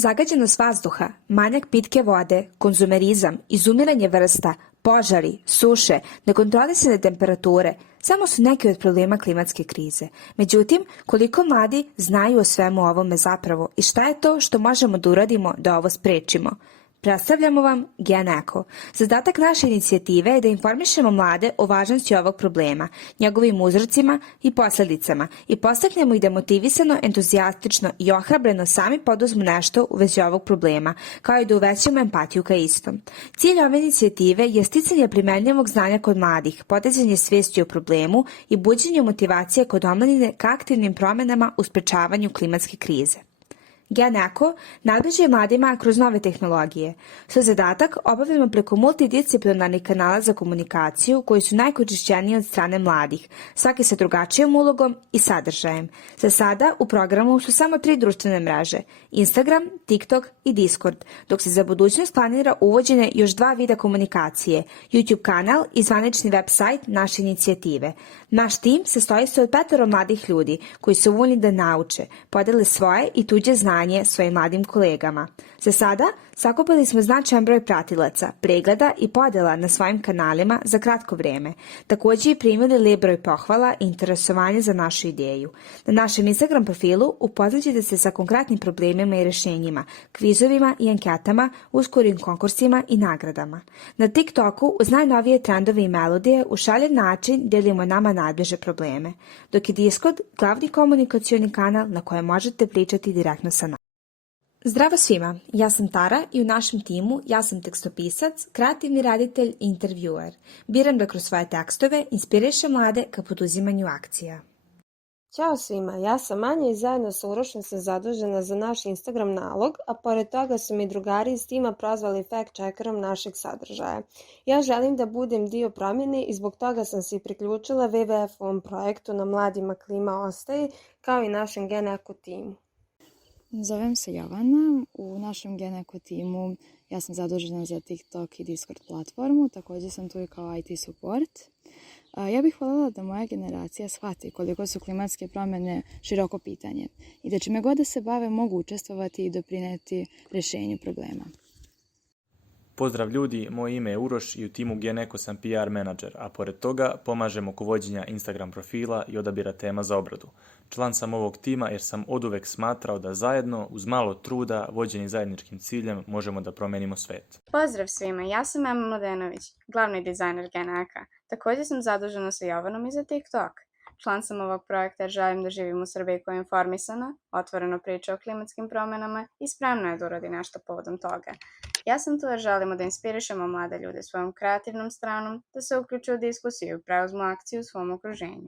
Zagađenost vazduha, manjak pitke vode, konzumerizam, izumiranje vrsta, požari, suše, nekontrolisane temperature samo su neki od problema klimatske krize. Međutim, koliko mladi znaju o svemu ovome zapravo i šta je to što možemo da uradimo da ovo sprečimo? Predstavljamo vam Gen Eko. Zadatak naše inicijative je da informišemo mlade o važnosti ovog problema, njegovim uzrocima i posledicama i podstaknemo ih da motivisano, entuzijastično i ohrabreno sami poduzmu nešto u vezi ovog problema, kao i da uvećamo empatiju ka istom. Cilj ove inicijative je sticanje primenljivog znanja kod mladih, podizanje svesti o problemu i buđenje motivacije kod omladine ka aktivnim promenama u sprečavanju klimatske krize. Gen Eko najbliže je mladima kroz nove tehnologije. Svoj zadatak obavljamo preko multidisciplinarnih kanala za komunikaciju koji su najkorišćeniji od strane mladih, svaki sa drugačijom ulogom i sadržajem. Za sada u programu su samo 3 društvene mreže: Instagram, TikTok i Discord, dok se za budućnost planira uvođenje još 2 vida komunikacije: YouTube kanal i zvanični web sajt naše inicijative. Naš tim sastoji se od 5 mladih ljudi koji su voljni da nauče, podele svoje i tuđe znanje svojim mladim kolegama. Za sada sakupili smo značajan broj pratilaca, pregleda i podela na svojim kanalima za kratko vreme. Također i primili lijep broj pohvala i interesovanja za našu ideju. Na našem Instagram profilu upoznaćete se sa konkretnim problemima i rješenjima, kvizovima i anketama, uskorim konkursima i nagradama. Na TikToku uz najnovije trendove i melodije u šaljen način delimo nama najbliže probleme, dok je Discord glavni komunikacioni kanal na kojem možete pričati direktno sa nama. Zdravo svima, ja sam Tara i u našem timu ja sam tekstopisac, kreativni reditelj i intervjuer. Biram da kroz svoje tekstove inspirišem mlade ka poduzimanju akcija. Ćao svima, ja sam Anja i zajedno sa Urošem sam zadužena za naš Instagram nalog, a pored toga su mi drugari iz tima prozvali fact-checkerom našeg sadržaja. Ja želim da budem dio promjene i zbog toga sam se i priključila WWF-ovom projektu Na mladima klima ostaje, kao i našem Gen Eko timu. Zovem se Jovana, u našem Gen Eko timu ja sam zadužena za TikTok i Discord platformu, također sam tu i kao IT support. Ja bih voljela da moja generacija shvati koliko su klimatske promjene široko pitanje i da čime god da se bave mogu učestvovati i doprineti rješenju problema. Pozdrav ljudi, moje ime je Uroš i u timu Gen Eko sam PR menadžer, a pored toga pomažem oko vođenja Instagram profila i odabira tema za obradu. Član sam ovog tima jer sam oduvek smatrao da zajedno, uz malo truda, vođeni zajedničkim ciljem, možemo da promenimo svet. Pozdrav svima, ja sam Ema Mladenović, glavni dizajner Gen Eka. Također sam zadužena sa Jovanom i za TikTok. Član sam ovog projekta jer želim da živim u Srbiji koja je informisana, otvoreno priča o klimatskim promjenama i spremna je da uradi nešto povodom toga. Ja sam tu jer želimo da inspirišemo mlade ljude svojom kreativnom stranom, da se uključuju u diskusiju i preuzmu akciju u svom okruženju.